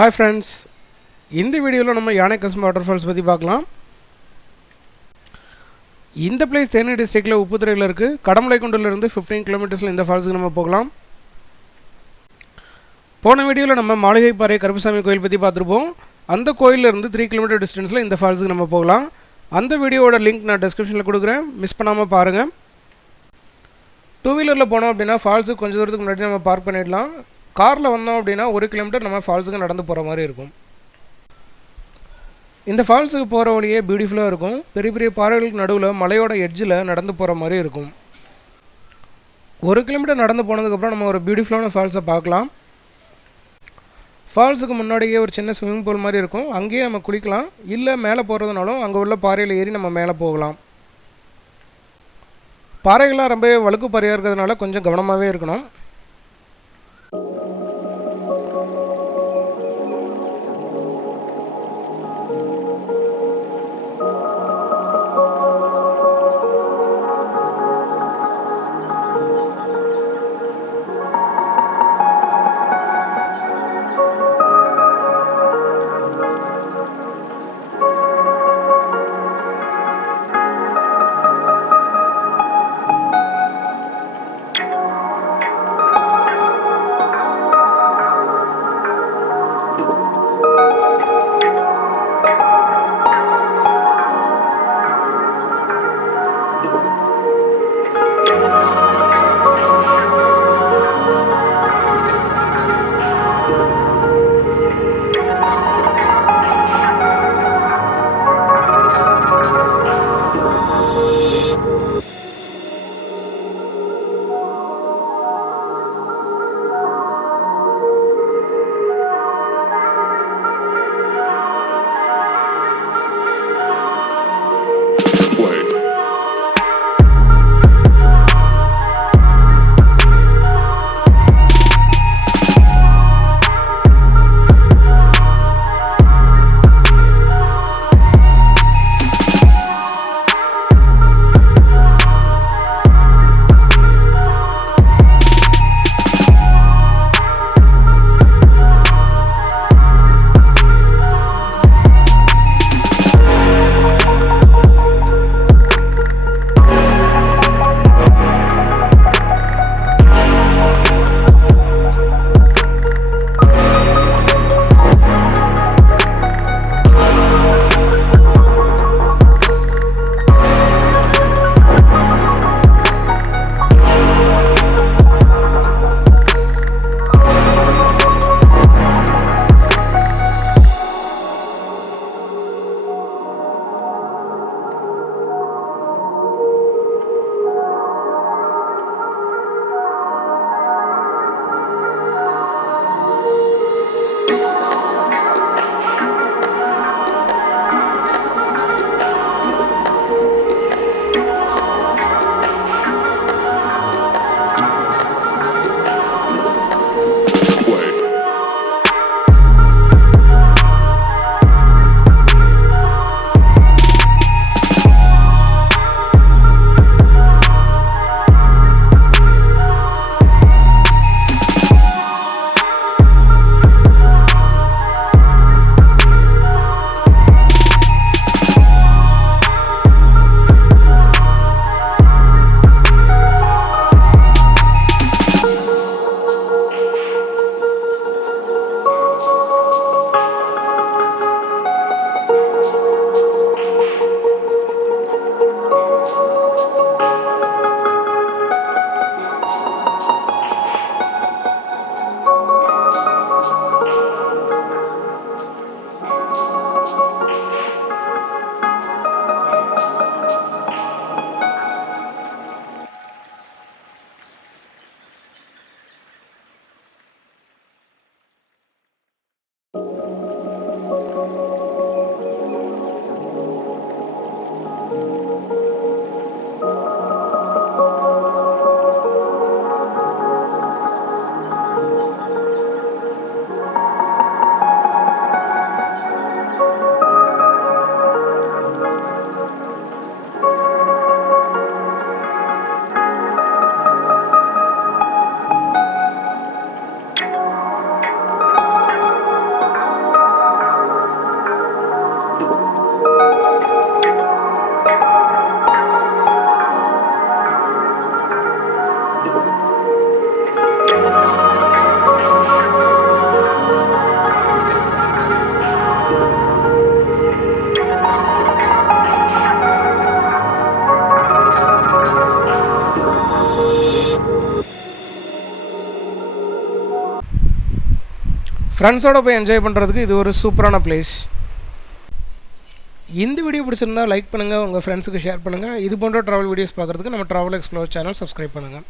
Hi friends, இந்த வீடியோல நம்ம யானை கசம் வாட்டர்ஃபால்ஸ் பத்தி பார்க்கலாம். இந்த பிளேஸ் தேனி டிஸ்ட்ரிக்ட்ல உப்புத்துறையில இருக்கு. கடமலைக்குண்டுல இருந்து 15 கிலோமீட்டர்ஸ்ல இந்த ஃபால்ஸ்க்கு நம்ம போகலாம். போன வீடியோல நம்ம மாளிகைப்பாறை கருப்பசாமி கோயில் பத்தி பார்த்திருப்போம். அந்த கோயில்ல இருந்து 3 கிலோமீட்டர் டிஸ்டன்ஸ்ல இந்த ஃபால்ஸ்க்கு நம்ம போகலாம். அந்த வீடியோவோட லிங்க் நான் டிஸ்கிரிப்ஷன்ல கொடுக்கிறேன். மிஸ் பண்ணாம பாருங்க. டூ வீலர்ல போனோம் அப்படினா ஃபால்ஸ்க்கு கொஞ்ச தூரத்துக்கு முன்னாடி நம்ம பார்க் பண்ணிடலாம். கார்ல வந்தோம் அப்படினா 1 கிலோமீட்டர் நம்ம ஃபால்ஸ்க்கு நடந்து போற மாதிரி இருக்கும். இந்த ஃபால்ஸ்க்கு போற வழியே பியூட்டிஃபுல்லா இருக்கும். பெரிய பெரிய பாறைகளுக்கு நடுவுல மலையோட எட்ஜ்ல நடந்து போற மாதிரி இருக்கும். 1 கிலோமீட்டர் நடந்து போனதுக்கு அப்புறம் நம்ம ஒரு பியூட்டிஃபுல்லான ஃபால்ஸை பார்க்கலாம். ஃபால்ஸுக்கு முன்னாடியே ஒரு சின்ன ஸ்விமிங் பூல் மாதிரி இருக்கும். அங்கேயே நம்ம குளிக்கலாம். இல்லை மேலே போகிறதுனாலும் அங்கே உள்ள பாறையில் ஏறி நம்ம மேலே போகலாம். பாறைகள்லாம் ரொம்ப வழுக்கு பாறையாக இருக்கிறதுனால கொஞ்சம் கவனமாகவே இருக்கணும். ஃப்ரெண்ட்ஸோட போய் என்ஜாய் பண்ணுறதுக்கு இது ஒரு சூப்பரான பிளேஸ். இந்த வீடியோ பிடிச்சிருந்தா லைக் பண்ணுங்கள், உங்கள் ஃப்ரெண்ட்ஸுக்கு ஷேர் பண்ணுங்கள். இது போன்ற ட்ராவல் வீடியோஸ் பார்க்குறதுக்கு நம்ம ட்ராவல் எக்ஸ்ப்ளோர் சேனல் சப்ஸ்கிரைப் பண்ணுங்கள்.